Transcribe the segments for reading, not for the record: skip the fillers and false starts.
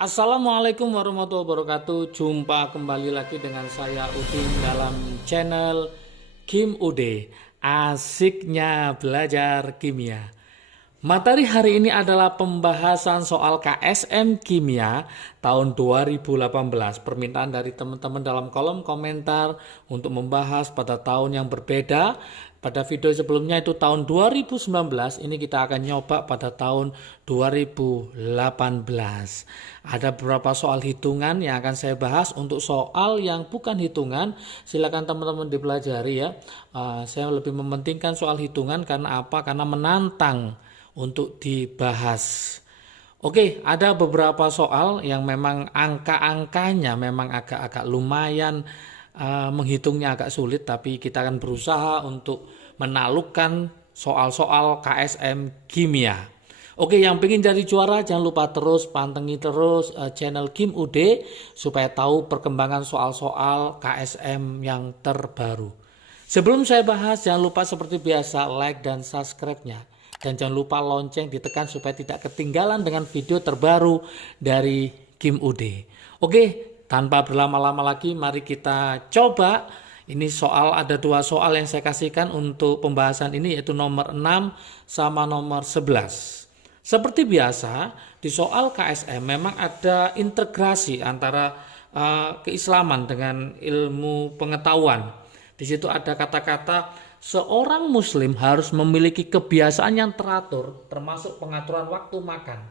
Assalamualaikum warahmatullahi wabarakatuh. Jumpa kembali lagi dengan saya Udin dalam channel Kim Ude. Asiknya belajar kimia. Materi hari ini adalah pembahasan soal KSM Kimia tahun 2018. Permintaan dari teman-teman dalam kolom komentar untuk membahas pada tahun yang berbeda. Pada video sebelumnya itu tahun 2019, ini kita akan nyoba pada tahun 2018. Ada beberapa soal hitungan yang akan saya bahas. Untuk soal yang bukan hitungan, silakan teman-teman dipelajari ya. Saya lebih mementingkan soal hitungan karena apa? Karena menantang untuk dibahas. Oke, ada beberapa soal yang memang angka-angkanya memang agak-agak lumayan menghitungnya agak sulit, tapi kita akan berusaha untuk menaklukkan soal-soal KSM Kimia. Oke, yang pengen jadi juara jangan lupa terus pantengin terus channel Kim Ude supaya tahu perkembangan soal-soal KSM yang terbaru. Sebelum saya bahas, jangan lupa seperti biasa like dan subscribe-nya. Dan jangan lupa lonceng ditekan supaya tidak ketinggalan dengan video terbaru dari Kim Ude. Oke, tanpa berlama-lama lagi mari kita coba. Ini soal, ada dua soal yang saya kasihkan untuk pembahasan ini, yaitu nomor 6 sama nomor 11. Seperti biasa di soal KSM memang ada integrasi antara keislaman dengan ilmu pengetahuan. Di situ ada kata-kata seorang muslim harus memiliki kebiasaan yang teratur, termasuk pengaturan waktu makan.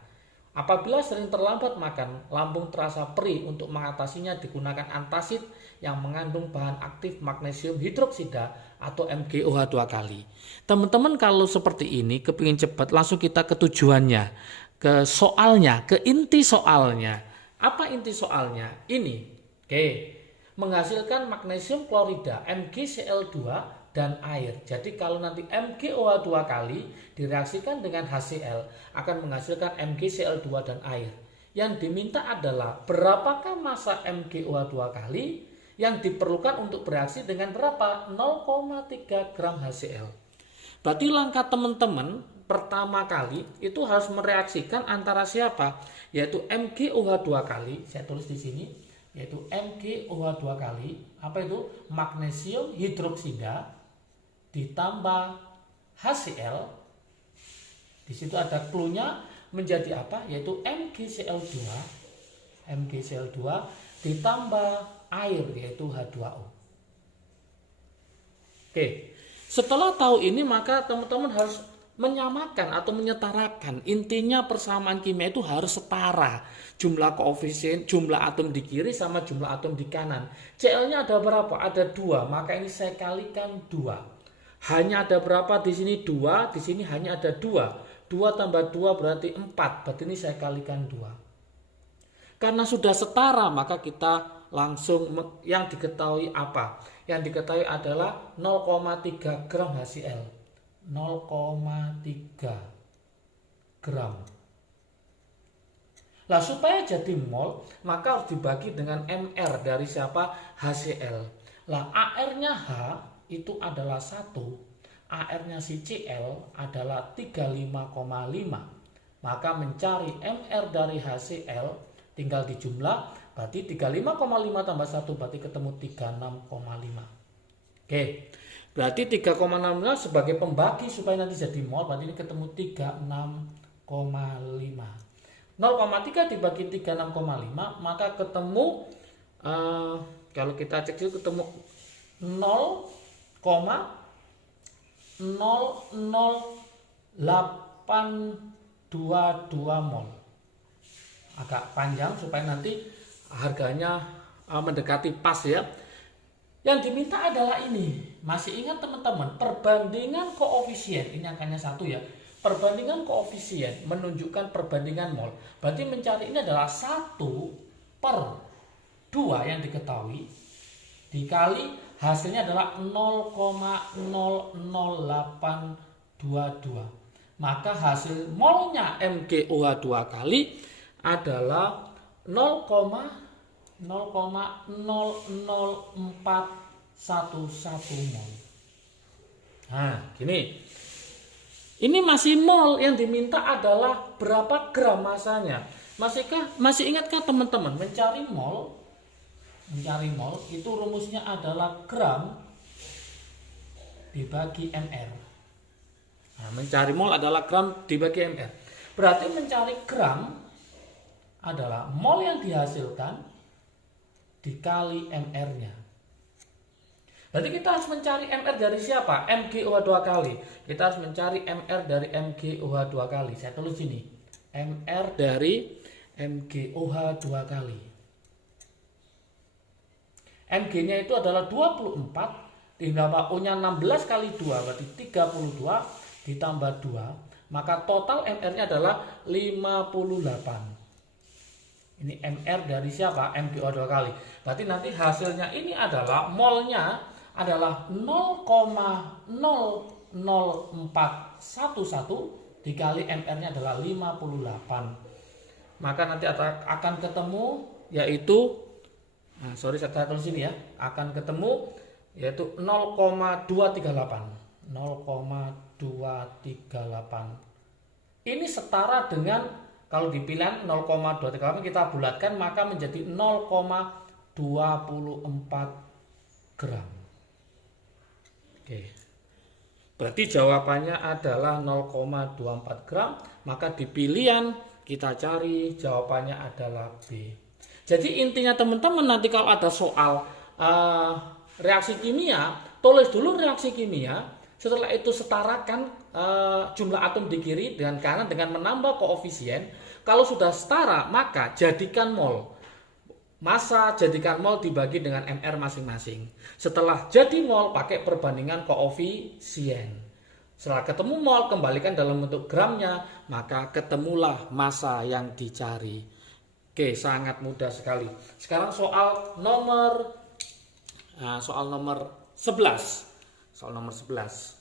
Apabila sering terlambat makan, lambung terasa perih. Untuk mengatasinya digunakan antasid yang mengandung bahan aktif magnesium hidroksida atau MgOH 2 kali. Teman-teman kalau seperti ini kepingin cepat, langsung kita ke tujuannya, ke soalnya, ke inti soalnya. Apa inti soalnya? Ini. Oke. Menghasilkan magnesium klorida MgCl2 dan air. Jadi kalau nanti MgOH 2 kali direaksikan dengan HCl akan menghasilkan MgCl2 dan air. Yang diminta adalah berapakah massa MgOH 2 kali yang diperlukan untuk bereaksi dengan berapa? 0,3 gram HCl. Berarti langkah teman-teman pertama kali itu harus mereaksikan antara siapa? Yaitu MgOH 2 kali, saya tulis di sini, yaitu MgOH 2 kali, apa itu? Magnesium hidroksida ditambah HCl. Di situ ada clue-nya menjadi apa? Yaitu MgCl2. MgCl2 ditambah air yaitu H2O. Oke. Setelah tahu ini maka teman-teman harus menyamakan atau menyetarakan. Intinya persamaan kimia itu harus setara. Jumlah koefisien, jumlah atom di kiri sama jumlah atom di kanan. Cl-nya ada berapa? Ada 2, maka ini saya kalikan 2. Hanya ada berapa di sini? 2, di sini hanya ada 2. 2 tambah 2 berarti 4. Berarti ini saya kalikan 2. Karena sudah setara maka kita langsung yang diketahui apa? Yang diketahui adalah 0,3 gram HCl. 0,3 gram. Lah supaya jadi mol maka harus dibagi dengan mR dari siapa? HCl. Lah AR-nya H itu adalah 1, AR-nya si Cl adalah 35,5. Maka mencari MR dari HCl tinggal dijumlah, berarti 35,5 tambah 1 berarti ketemu 36,5. Oke. Berarti 3,6 sebagai pembagi supaya nanti jadi mol, berarti ini ketemu 36,5. 0,3 dibagi 36,5 maka ketemu kalau kita cek itu ketemu 0,00822 mol. Agak panjang supaya nanti harganya mendekati pas ya. Yang diminta adalah ini. Masih ingat teman-teman, perbandingan koefisien. Ini angkanya 1 ya. Perbandingan koefisien menunjukkan perbandingan mol. Berarti mencari ini adalah 1/2 yang diketahui dikali hasilnya adalah 0,00822. Maka hasil molnya MgOH 2 kali adalah 0,00411 mol. Nah, gini. Ini masih mol, yang diminta adalah berapa gram masanya. Masih ingatkah teman-teman, mencari mol itu rumusnya adalah gram dibagi mr. Nah, mencari mol adalah gram dibagi mr. Berarti mencari gram adalah mol yang dihasilkan dikali mr-nya. Berarti kita harus mencari mr dari siapa? MgOH 2 kali. Kita harus mencari mr dari MgOH 2 kali. Saya tulis sini. mr dari MgOH 2 kali. Mg-nya itu adalah 24 ditambah O-nya 16 kali 2 berarti 32 ditambah 2, maka total mr-nya adalah 58. Ini mr dari siapa? MgOH 2 kali. Berarti nanti hasilnya ini adalah molnya adalah 0,00411 dikali mr-nya adalah 58. Maka nanti akan ketemu yaitu, saya tulis sini ya, akan ketemu yaitu 0,238. 0,238. Ini setara dengan, kalau di pilihan 0,238 kita bulatkan maka menjadi 0,24 gram. Oke. Berarti jawabannya adalah 0,24 gram, maka di pilihan kita cari jawabannya adalah B. Jadi intinya teman-teman, nanti kalau ada soal reaksi kimia, tulis dulu reaksi kimia, setelah itu setarakan jumlah atom di kiri dengan kanan dengan menambah koefisien. Kalau sudah setara maka jadikan mol. Massa jadikan mol dibagi dengan mr masing-masing. Setelah jadi mol pakai perbandingan koefisien. Setelah ketemu mol, kembalikan dalam bentuk gramnya, maka ketemulah massa yang dicari. Oke, sangat mudah sekali. Sekarang soal nomor 11. Soal nomor 11.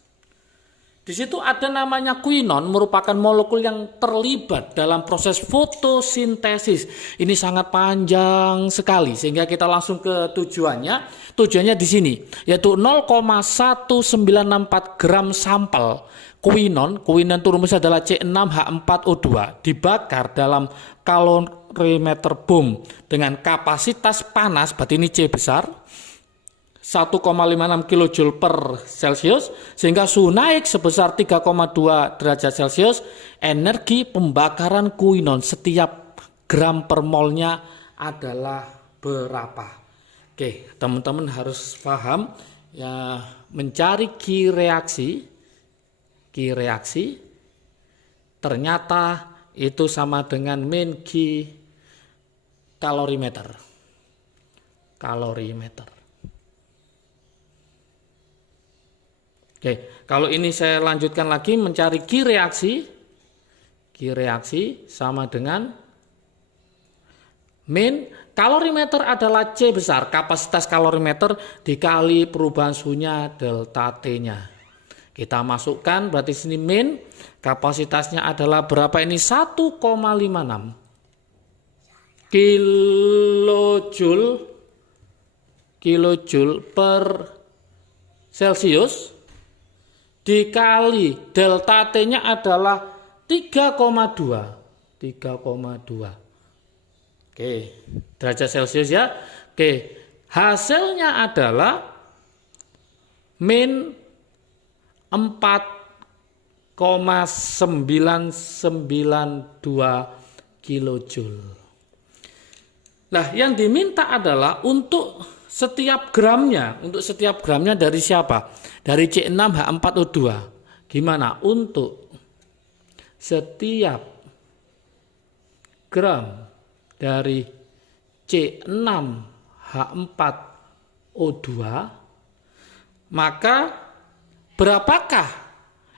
Di situ ada namanya quinon, merupakan molekul yang terlibat dalam proses fotosintesis. Ini sangat panjang sekali sehingga kita langsung ke tujuannya. Tujuannya di sini yaitu 0,1964 gram sampel quinon. Quinon itu rumusnya adalah C6H4O2 dibakar dalam kalorimeter boom dengan kapasitas panas, berarti ini C besar, 1,56 kJ per Celcius, sehingga suhu naik sebesar 3,2 derajat Celcius. Energi pembakaran quinon setiap gram per molnya adalah berapa? Oke, teman-teman harus paham ya, mencari Ki reaksi ternyata itu sama dengan min Ki kalorimeter. Oke, kalau ini saya lanjutkan lagi, mencari Ki reaksi sama dengan min kalorimeter adalah C besar, kapasitas kalorimeter dikali perubahan suhunya delta T-nya. Kita masukkan, berarti sini min kapasitasnya adalah berapa ini? 1,56 kilojoule per Celcius dikali delta T-nya adalah 3,2. Oke, derajat Celcius ya. Oke, hasilnya adalah min 4,992 kilojoule. Nah, yang diminta adalah untuk setiap gramnya dari siapa? Dari C6H4O2. Gimana? Untuk setiap gram dari C6H4O2, maka berapakah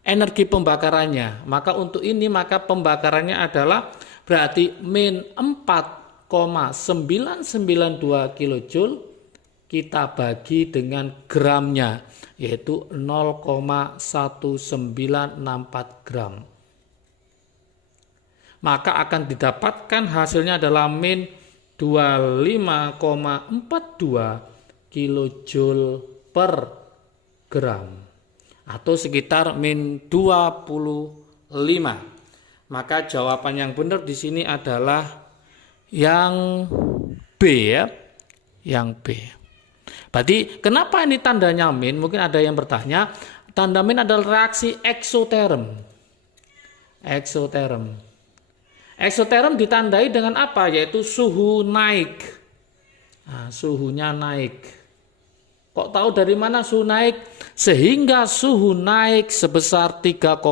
energi pembakarannya? Maka untuk ini maka pembakarannya adalah berarti min 4,992 kilojoule kita bagi dengan gramnya, yaitu 0,1964 gram. Maka akan didapatkan hasilnya adalah min 25,42 kilojoule per gram, atau sekitar min 25. Maka jawaban yang benar di sini adalah yang B ya. Yang B. Berarti kenapa ini tandanya min? Mungkin ada yang bertanya. Tanda min adalah reaksi eksoterm. Eksoterm. Eksoterm ditandai dengan apa? Yaitu suhu naik. Nah, suhunya naik. Kok tahu dari mana suhu naik? Sehingga suhu naik sebesar 3,2,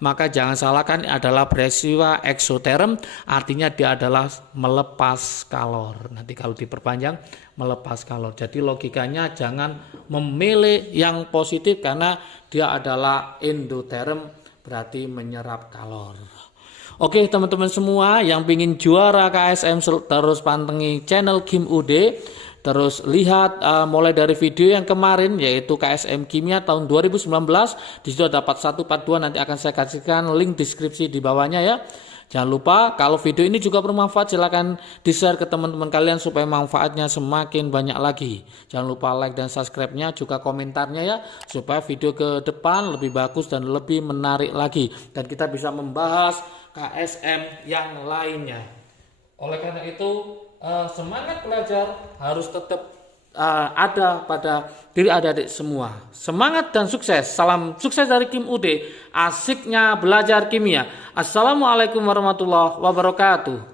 maka jangan salahkan adalah peristiwa eksoterm, artinya dia adalah melepas kalor. Nanti kalau diperpanjang melepas kalor. Jadi logikanya jangan memilih yang positif karena dia adalah endoterm, berarti menyerap kalor. Oke teman-teman semua yang ingin juara KSM terus pantengi channel Kim Ude. Terus lihat mulai dari video yang kemarin yaitu KSM Kimia tahun 2019. Di situ ada part 1, part 2, nanti akan saya kasihkan link deskripsi di bawahnya ya. Jangan lupa kalau video ini juga bermanfaat silahkan di-share ke teman-teman kalian supaya manfaatnya semakin banyak lagi. Jangan lupa like dan subscribe-nya juga komentarnya ya supaya video ke depan lebih bagus dan lebih menarik lagi dan kita bisa membahas KSM yang lainnya. Oleh karena itu semangat belajar harus tetap ada pada diri adik-adik semua. Semangat dan sukses. Salam sukses dari Kim Ude. Asiknya belajar kimia. Assalamualaikum warahmatullahi wabarakatuh.